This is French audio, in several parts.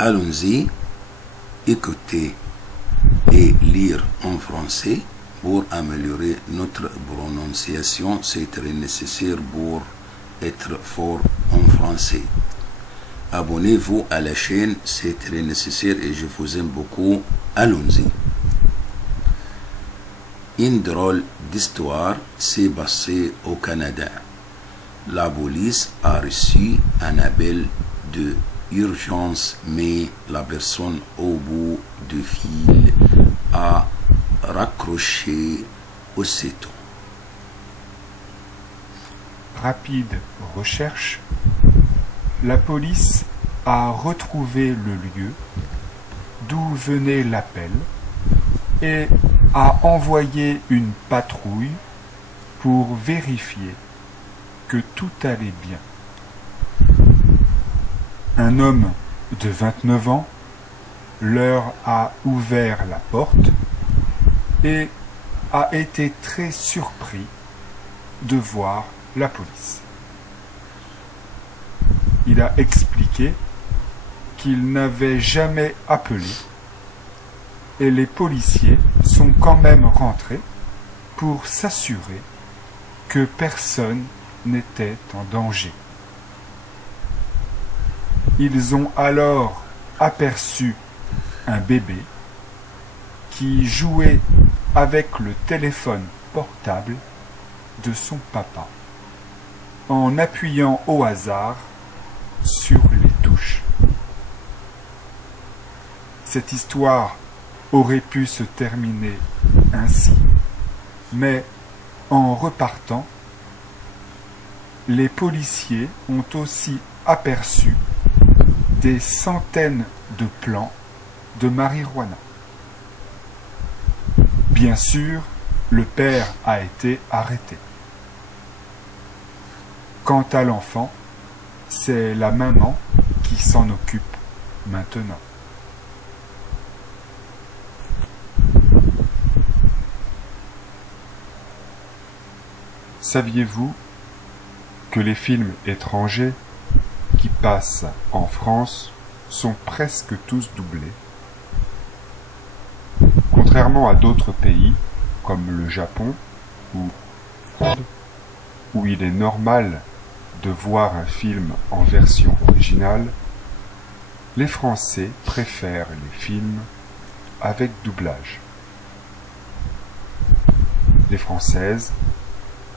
allons-y, écouter et lire en français. Pour améliorer notre prononciation, c'est très nécessaire pour être fort en français. Abonnez-vous à la chaîne, c'est très nécessaire et je vous aime beaucoup. Allons-y. Une drôle d'histoire s'est passée au Canada. La police a reçu un appel de urgence, mais la personne au bout du fil a raccroché aussitôt. Rapide recherche, la police a retrouvé le lieu d'où venait l'appel et a envoyé une patrouille pour vérifier que tout allait bien. Un homme de 29 ans leur a ouvert la porte et a été très surpris de voir la police. Il a expliqué qu'il n'avait jamais appelé et les policiers sont quand même rentrés pour s'assurer que personne n'était en danger. Ils ont alors aperçu un bébé qui jouait avec le téléphone portable de son papa en appuyant au hasard sur les touches. Cette histoire aurait pu se terminer ainsi, mais en repartant, les policiers ont aussi aperçu des centaines de plants de marijuana. Bien sûr, le père a été arrêté. Quant à l'enfant, c'est la maman qui s'en occupe maintenant. Saviez-vous que les films étrangers qui passent en France sont presque tous doublés? Contrairement à d'autres pays, comme le Japon ou l'Inde, où il est normal de voir un film en version originale, les Français préfèrent les films avec doublage. Les Françaises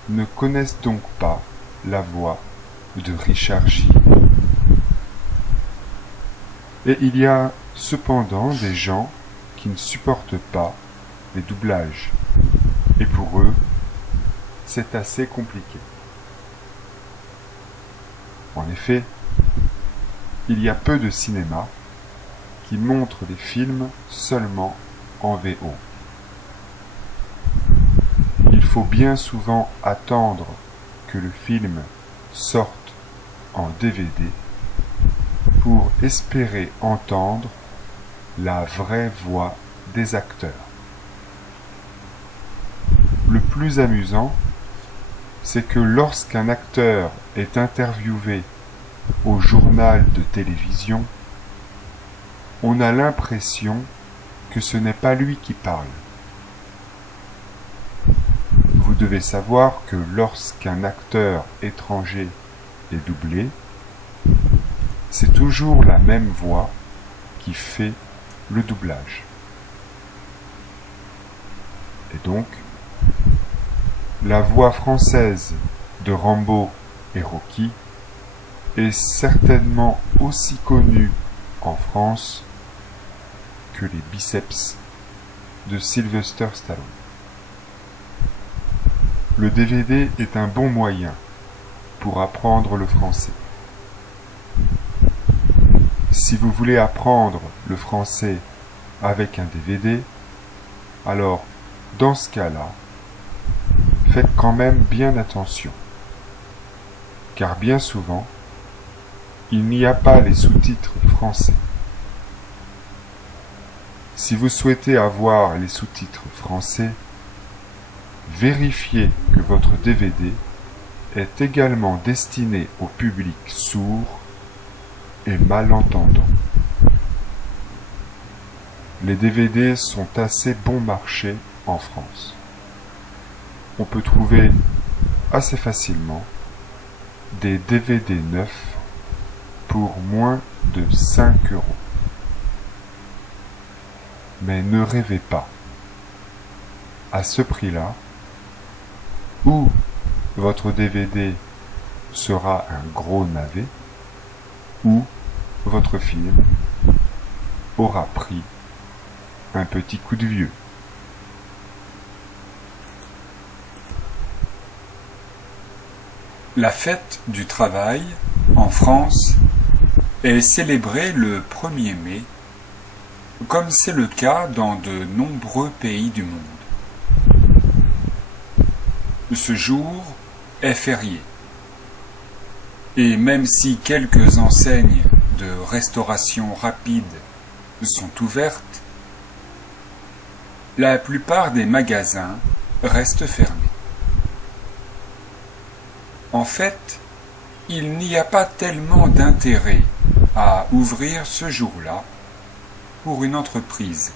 ne connaissent donc pas la voix de Richard Gere. Et il y a cependant des gens qui ne supportent pas les doublages. Et pour eux, c'est assez compliqué. En effet, il y a peu de cinéma qui montre des films seulement en VO. Il faut bien souvent attendre que le film sorte en DVD pour espérer entendre la vraie voix des acteurs. Le plus amusant, c'est que lorsqu'un acteur est interviewé au journal de télévision, on a l'impression que ce n'est pas lui qui parle. Vous devez savoir que lorsqu'un acteur étranger est doublé, c'est toujours la même voix qui fait le doublage. Et donc, la voix française de Rambo et Rocky est certainement aussi connue en France que les biceps de Sylvester Stallone. Le DVD est un bon moyen pour apprendre le français. Si vous voulez apprendre le français avec un DVD, alors dans ce cas-là, faites quand même bien attention, car bien souvent, il n'y a pas les sous-titres français. Si vous souhaitez avoir les sous-titres français, vérifiez que votre DVD est également destiné au public sourd et malentendant. les DVD sont assez bon marché en France. On peut trouver assez facilement des DVD neufs pour moins de 5 €. Mais ne rêvez pas. À ce prix-là, ou votre DVD sera un gros navet, ou votre film aura pris un petit coup de vieux. La fête du travail, en France, est célébrée le 1er mai, comme c'est le cas dans de nombreux pays du monde. Ce jour est férié. Et même si quelques enseignes de restauration rapide sont ouvertes, la plupart des magasins restent fermés. En fait, il n'y a pas tellement d'intérêt à ouvrir ce jour-là pour une entreprise.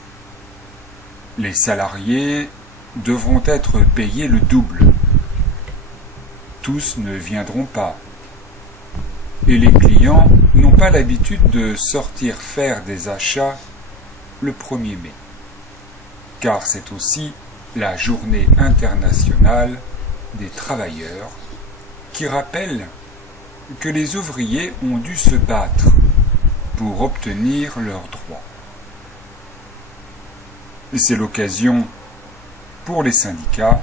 Les salariés devront être payés le double. Tous ne viendront pas. Et les clients n'ont pas l'habitude de sortir faire des achats le 1er mai, car c'est aussi la journée internationale des travailleurs qui rappelle que les ouvriers ont dû se battre pour obtenir leurs droits. C'est l'occasion pour les syndicats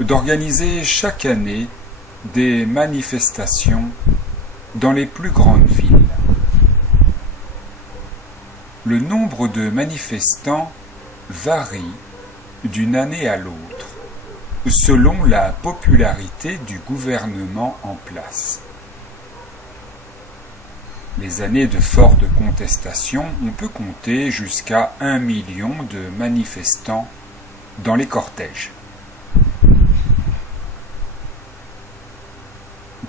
d'organiser chaque année des manifestations dans les plus grandes villes. Le nombre de manifestants varie d'une année à l'autre selon la popularité du gouvernement en place. Les années de forte contestation, on peut compter jusqu'à 1 million de manifestants dans les cortèges.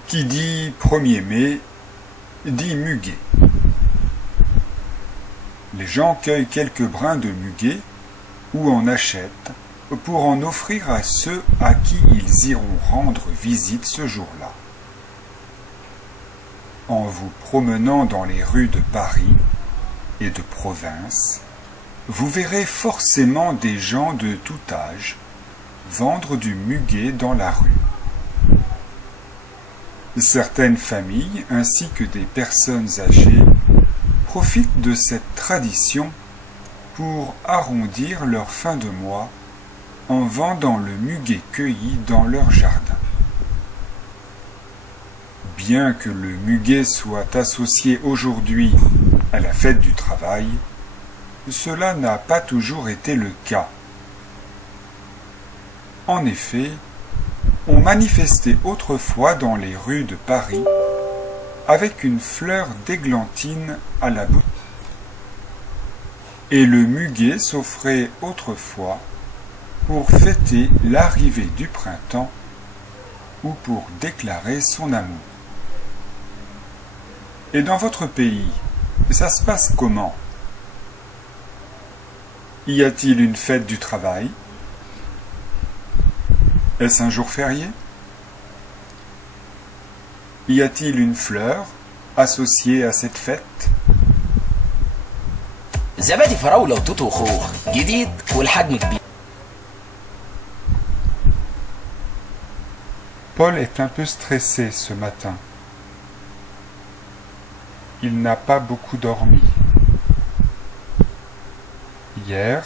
Qui dit 1er mai, dit muguet. Les gens cueillent quelques brins de muguet ou en achètent pour en offrir à ceux à qui ils iront rendre visite ce jour-là. En vous promenant dans les rues de Paris et de province, vous verrez forcément des gens de tout âge vendre du muguet dans la rue. Certaines familles ainsi que des personnes âgées profitent de cette tradition pour arrondir leur fin de mois en vendant le muguet cueilli dans leur jardin. Bien que le muguet soit associé aujourd'hui à la fête du travail, cela n'a pas toujours été le cas. En effet, on manifestait autrefois dans les rues de Paris avec une fleur d'églantine à la bouche. Et le muguet s'offrait autrefois pour fêter l'arrivée du printemps ou pour déclarer son amour. Et dans votre pays, ça se passe comment? Y a-t-il une fête du travail? Est-ce un jour férié? Y a-t-il une fleur associée à cette fête? زبادي فراولة وتوت وخوخ جديد والحجم كبير. Paul est un peu stressé ce matin. Il n'a pas beaucoup dormi. Hier,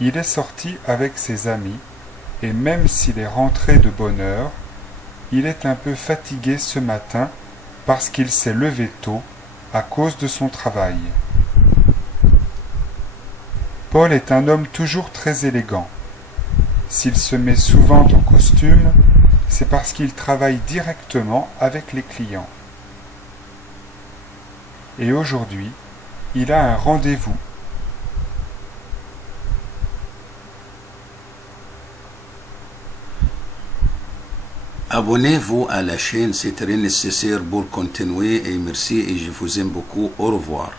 il est sorti avec ses amis et même s'il est rentré de bonne heure, il est un peu fatigué ce matin parce qu'il s'est levé tôt à cause de son travail. Paul est un homme toujours très élégant. S'il se met souvent en costume, c'est parce qu'il travaille directement avec les clients. Et aujourd'hui, il a un rendez-vous. Abonnez-vous à la chaîne, c'est très nécessaire pour continuer et merci et je vous aime beaucoup. Au revoir.